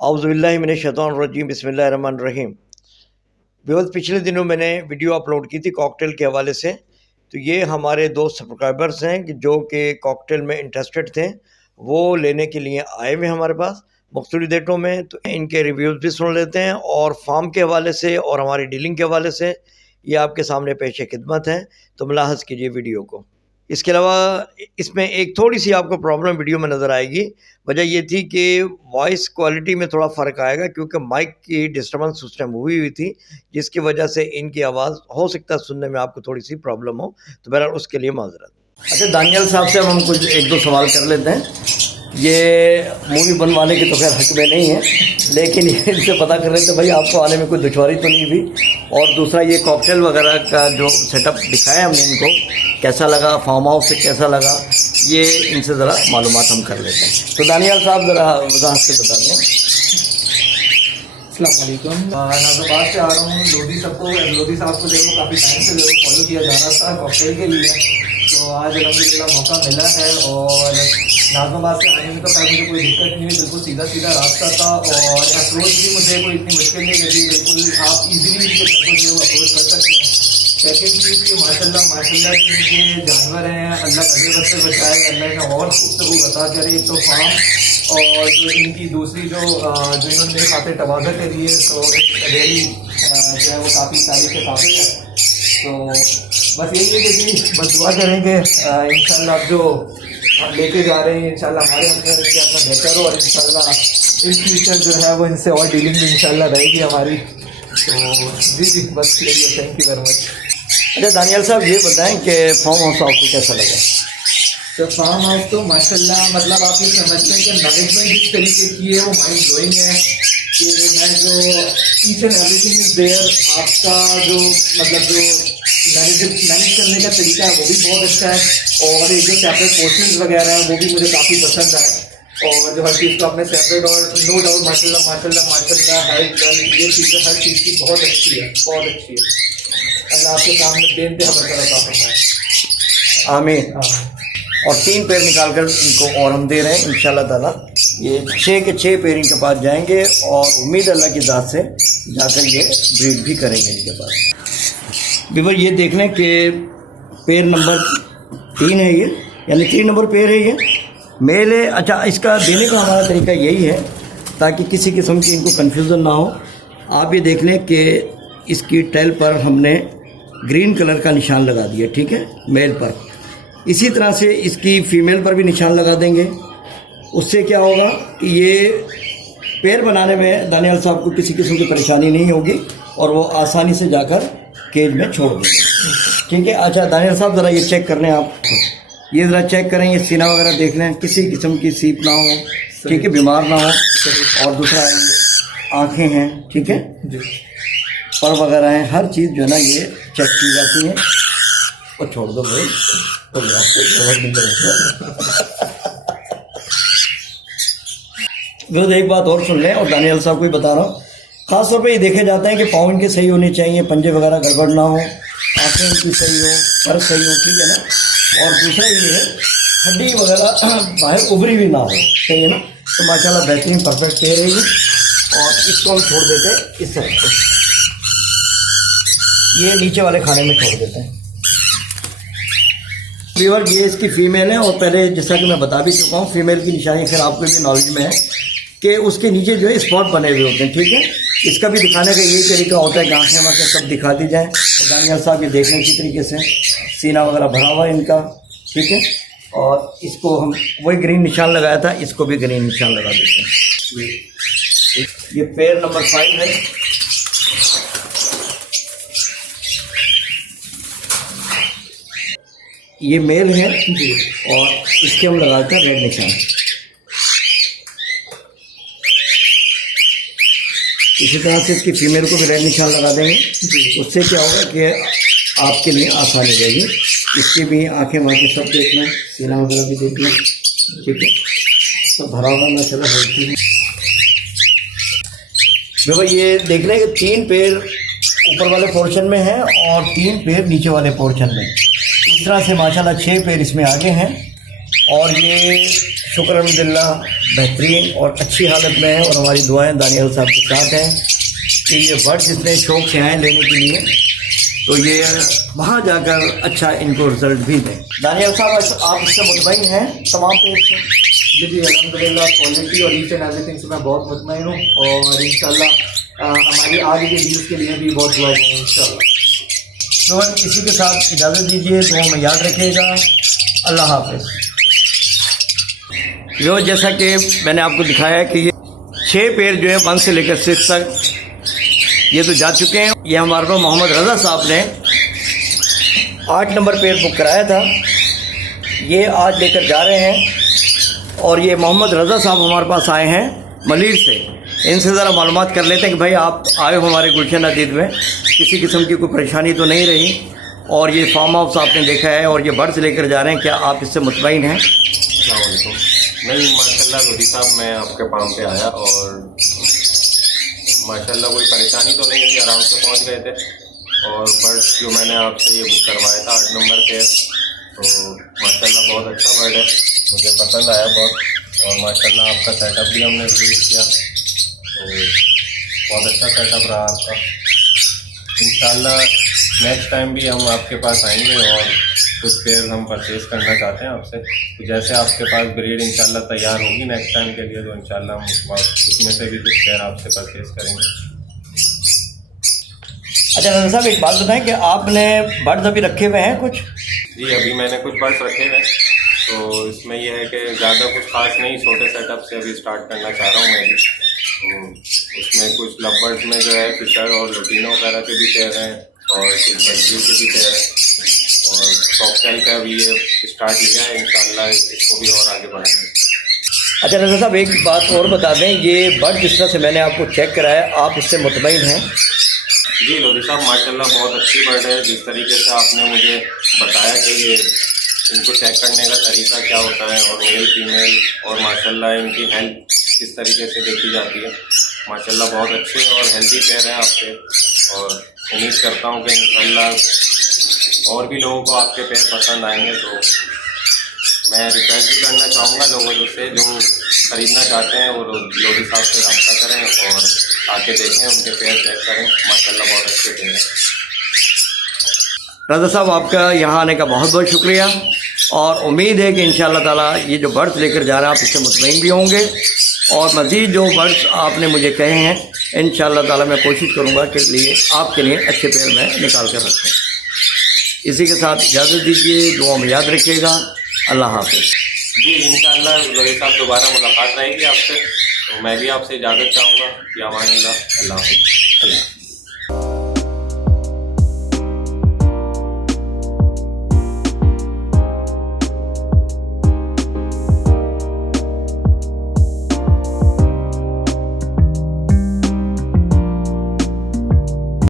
औज़ुबिल्लाहिमिनश्शैतानिर्रजीम बिस्मिल्लाहिर्रहमानिर्रहीम। व्यूअर्स, पिछले दिनों मैंने वीडियो अपलोड की थी कॉकटेल के हवाले से। तो ये हमारे दोस्त सब्सक्राइबर्स हैं कि जो कि कॉकटेल में इंटरेस्टेड थे, वो लेने के लिए आए हुए हमारे पास मुख्तलिफ डेटों में। तो इनके रिव्यूज़ भी सुन लेते हैं और फार्म के हवाले से और हमारी डीलिंग के हवाले से ये आपके सामने पेश खिदमत है। तो मुलाहज़ कीजिए वीडियो को। इसके अलावा इसमें एक थोड़ी-सी आपको प्रॉब्लम वीडियो में नज़र आएगी। वजह ये थी कि वॉइस क्वालिटी में थोड़ा फ़र्क आएगा क्योंकि माइक की डिस्टर्बेंस उस टाइम हुई थी, जिसकी वजह से इनकी आवाज़ हो सकता है सुनने में आपको थोड़ी-सी प्रॉब्लम हो। तो बहरहाल उसके लिए माज़रत। अच्छा, दानियल साहब से अब हम कुछ 1-2 सवाल कर लेते हैं। ये मूवी बनवाने की तो खैर हक में नहीं है, लेकिन इनसे पता कर रहे थे भाई आपको आने में कोई दुश्वारी तो नहीं हुई। और दूसरा, ये कॉकटेल वगैरह का जो सेटअप दिखाया हमने इनको, कैसा लगा, फार्म हाउस से कैसा लगा, ये इनसे ज़रा मालूमात हम कर लेते हैं। तो दानियाल साहब ज़रा वजाहत से बता दें। अस्सलाम वालेकुम। नाज़ाबाद से आ रहा हूँ। लोधी साहब को जो है काफ़ी टाइम से फॉलो किया जा रहा था कॉकटेल के लिए, तो आज अल्हम्दुलिल्लाह मौका मिला है। और नाज़ाबाद से आने में तो खैर मुझे कोई दिक्कत नहीं हुई, बिल्कुल सीधा सीधा रास्ता था और अप्रोच भी मुझे कोई इतनी मुश्किल नहीं लगी। बिल्कुल आप इजीली इनके घर को जो अप्रोच कर सकते हैं। सेकेंड चीज़ कि माशाल्लाह कि इनके जानवर हैं, अल्लाह अगले बच्चे बचाए, अल्लाह ने और खूबसूरत बता करे। तो फार्म और जो इनकी दूसरी जो इन्होंने मेरे खाते तवाज़ा के लिए, तो रियली जो है वो काफ़ी तारीफ़ के काबिल है। तो बस यही है कि बस दुआ करेंगे इंशाल्लाह आप जो लेके जा रहे हैं इंशाल्लाह हमारे अंदर इनके अपना बेहतर हो, और इंशाल्लाह इन फ्यूचर जो है वो इनसे और डीलिंग भी इंशाल्लाह रहेगी हमारी। तो जी बस यही है। Thank you very much. अच्छा दानियाल साहब, ये बताएं कि फार्म हाउस आपको कैसा लगा? तो फार्म हाउस तो माशाल्लाह मतलब आप ये समझते हैं कि मैनेजमेंट जिस तरीके की है वो माइंड ब्लोइंग है कि मैं जो each and everything is there. आपका जो मतलब जो मैनेज करने का तरीका है वो भी बहुत अच्छा है, और एक जो सेपरेट पोर्शंस वगैरह हैं वो भी मुझे काफ़ी पसंद आए, और जो हर चीज़ को आपने सेपरेट, और नो डाउट माशाल्लाह हेल्थ वेल ये चीज़ें हर चीज़ की बहुत अच्छी है, बहुत अच्छी है। अल्लाह आपके सामने बेनते हम बरकरार आमीन। और 3 पेड़ निकाल कर इनको और हम दे रहे हैं इंशाल्लाह ताला। ये 6 के 6 पेड़ इनके पास जाएंगे और उम्मीद अल्लाह की ज़ात से जाकर ये ब्रीड भी करेंगे इनके पास। बीबर ये देख लें कि पेड़ नंबर 3 है ये, यानी 3 नंबर पेड़ है ये, मेल है। अच्छा, इसका देने का हमारा तरीका यही है ताकि किसी किस्म की इनको कन्फ्यूज़न ना हो। आप ये देख लें कि इसकी टेल पर हमने ग्रीन कलर का निशान लगा दिया, ठीक है, मेल पर। इसी तरह से इसकी फ़ीमेल पर भी निशान लगा देंगे। उससे क्या होगा कि ये पेड़ बनाने में दानियाल साहब को किसी किस्म की परेशानी नहीं होगी और वो आसानी से जाकर केज में छोड़ देंगे, ठीक है। अच्छा दानियाल साहब, ज़रा ये चेक कर लें आप, ये ज़रा चेक करें, ये सीना वगैरह देख लें, किसी किस्म की सीप ना हो, ठीक है, बीमार ना हो। और दूसरा आँखें हैं, ठीक है, पर वगैरह हैं, हर चीज़ जो है ना ये चेक की जाती है। और छोड़ दो भाई, तो एक बात और सुन लें, और दानियाल साहब को ही बता रहा हूँ, ख़ास तौर पे ये देखे जाते हैं कि पाँव इनके सही होने चाहिए, पंजे वगैरह गड़बड़ ना हो, आँखें इनकी सही हो, पर सही हो, ठीक है ना। और दूसरा ये है हड्डी वगैरह बाहर उभरी भी ना हो, सही है ना। तो माशाल्लाह बेहतरीन परफेक्ट कह रही है। और इसको हम छोड़ देते हैं इस साइड को, ये नीचे वाले खाने में छोड़ देते हैं। व्यूअर, ये इसकी फ़ीमेल है, और पहले जैसा कि मैं बता भी चुका हूँ, फीमेल की निशानी फिर आपको भी नॉलेज में है कि उसके नीचे जो है स्पॉट बने हुए होते हैं, ठीक है। इसका भी दिखाने का यही तरीका होता है कि आँखें वाँखें सब दिखा दी जाए। तो दानियाल साहब ये देखने की तरीके से सीना वगैरह भरा हुआ है इनका, ठीक है। और इसको हम वही ग्रीन निशान लगाया था, इसको भी ग्रीन निशान लगा देते हैं। ये पेड़ नंबर 5 है। ये मेल है जी, और इसके हम लगाते हैं रेड निशान। इसी तरह से इसकी फीमेल को भी रेड निशान लगा देंगे जी। उससे क्या होगा कि आपके लिए आसानी रहेगी। इसकी भी आंखें वाँखें सब देख लें, सीना वगैरह भी देख लें, ठीक है, सब भरा हुआ ना चला होती है। देखो ये देख लें कि 3 पेड़ ऊपर वाले पोर्शन में है और 3 पेड़ नीचे वाले पोर्शन में। इस तरह से माशाल्लाह 6 पेड़ इसमें आगे हैं, और ये शुक्र अल्हम्दुलिल्लाह बेहतरीन और अच्छी हालत में है, और हमारी दुआएं दानियाल साहब के साथ हैं कि ये बर्ड जितने शौक से आए लेने के लिए, तो ये वहाँ जाकर अच्छा इनको रिजल्ट भी दें। दानियाल साहब, आप इससे मुतमईन हैं तमाम पेड़ से? जी अल्हम्दुलिल्लाह, क्वालिटी और ईच एंड एवरीथिंग से मैं बहुत मुतमईन हूँ, और इंशाल्लाह हमारी आगे के डील्स के लिए भी बहुत दुआ करूँ इंशाल्लाह। तो इसी के साथ इजाज़त दीजिए, दुआ में याद रखिएगा। अल्लाह हाफ़िज़। जो जैसा कि मैंने आपको दिखाया कि ये 6 पेड़ जो है 1 से लेकर 6 तक ये तो जा चुके हैं। ये हमारे पास मोहम्मद रज़ा साहब ने 8 नंबर पेड़ बुक कराया था, ये आज लेकर जा रहे हैं। और ये मोहम्मद रज़ा साहब हमारे पास आए हैं मलीर से, इनसे ज़रा मालूमात कर लेते हैं कि भाई आप आए हो हमारे गुलशन अदीद में, किसी किस्म की कोई परेशानी तो नहीं रही, और ये फार्म हाउस आपने देखा है और ये बर्ड्स लेकर जा रहे हैं, क्या आप इससे मुतमईन हैं? नहीं माशाल्लाह लोधी साहब, मैं आपके फार्म पे आया और माशाल्लाह कोई परेशानी तो नहीं हुई, आराम से पहुंच गए थे। और बर्ड्स जो मैंने आपसे ये बुक करवाया था 8 नंबर पे, तो माशाल्लाह बहुत अच्छा बर्ड है, मुझे पसंद आया बहुत। और माशाल्लाह आपका सेटअप भी हमने विजिट किया, तो बहुत अच्छा सेटअप रहा आपका। इंशाल्लाह नेक्स्ट टाइम भी हम आपके पास आएंगे और कुछ पेयर हम परचेज़ करना चाहते हैं आपसे। तो जैसे आपके पास ब्रीड इंशाल्लाह तैयार होगी नेक्स्ट टाइम के लिए, तो इंशाल्लाह हम उसमें से भी कुछ पेयर आपसे परचेज़ करेंगे। अच्छा रज़ा साहब, एक बात बताएं कि आपने बर्ड्स अभी रखे हुए हैं कुछ? जी अभी मैंने कुछ बर्ड्स रखे हैं, तो इसमें यह है कि ज़्यादा कुछ खास नहीं, छोटे सेटअप से अभी स्टार्ट करना चाह रहा हूँ मैं भी। तो उसमें कुछ लवबर्ड्स में जो है फिशर और लुटीनो वगैरह के भी पेयर हैं, और कुछ बंजी के भी पेयर हैं, और कॉकटेल का भी ये स्टार्ट किया है, इंशाल्लाह इसको भी और आगे बढ़ाएंगे। अच्छा रज़ा साहब, एक बात और बता दें, ये बर्ड जिस तरह से मैंने आपको चेक कराया, आप इससे मुतमईन हैं? जी लोधी साहब, माशाल्लाह बहुत अच्छी बर्ड है। जिस तरीके से आपने मुझे बताया कि ये इनको चेक करने का तरीका क्या होता है, और मेल फीमेल और माशाल्लाह इनकी हेल्थ किस तरीके से देखी जाती है, माशाल्लाह बहुत अच्छे और हेल्दी पेयर हैं आपके। और उम्मीद करता हूँ कि इंशाल्लाह और भी लोगों को आपके पेयर पसंद आएंगे। तो मैं रिक्वेस्ट भी करना चाहूँगा लोगों से जो ख़रीदना चाहते हैं वो लोधी साहब से रब्ता करें और आके देखें, उनके पेयर चेक करें, माशाल्लाह बहुत अच्छे पेयर हैं। रज़ा साहब, आपका यहाँ आने का बहुत बहुत शुक्रिया, और उम्मीद है कि इंशाअल्लाह ताला ये जो बर्ड्स लेकर जा रहे हैं आप इससे मुतमईन भी होंगे, और मज़ीद जो बर्ड्स आपने मुझे कहे हैं इंशाअल्लाह ताला मैं कोशिश करूँगा कि आपके लिए अच्छे पेड़ में निकाल कर रखें। इसी के साथ इजाज़त दीजिए, दुआ में याद रखिएगा। अल्लाह हाफ़िज़। जी इंशाअल्लाह लोधी साहब दोबारा मुलाकात रहेगी आपसे, तो मैं भी आपसे इजाज़त चाहूँगा कि अमान अल्लाह। अल्लाह हाफ़िज़।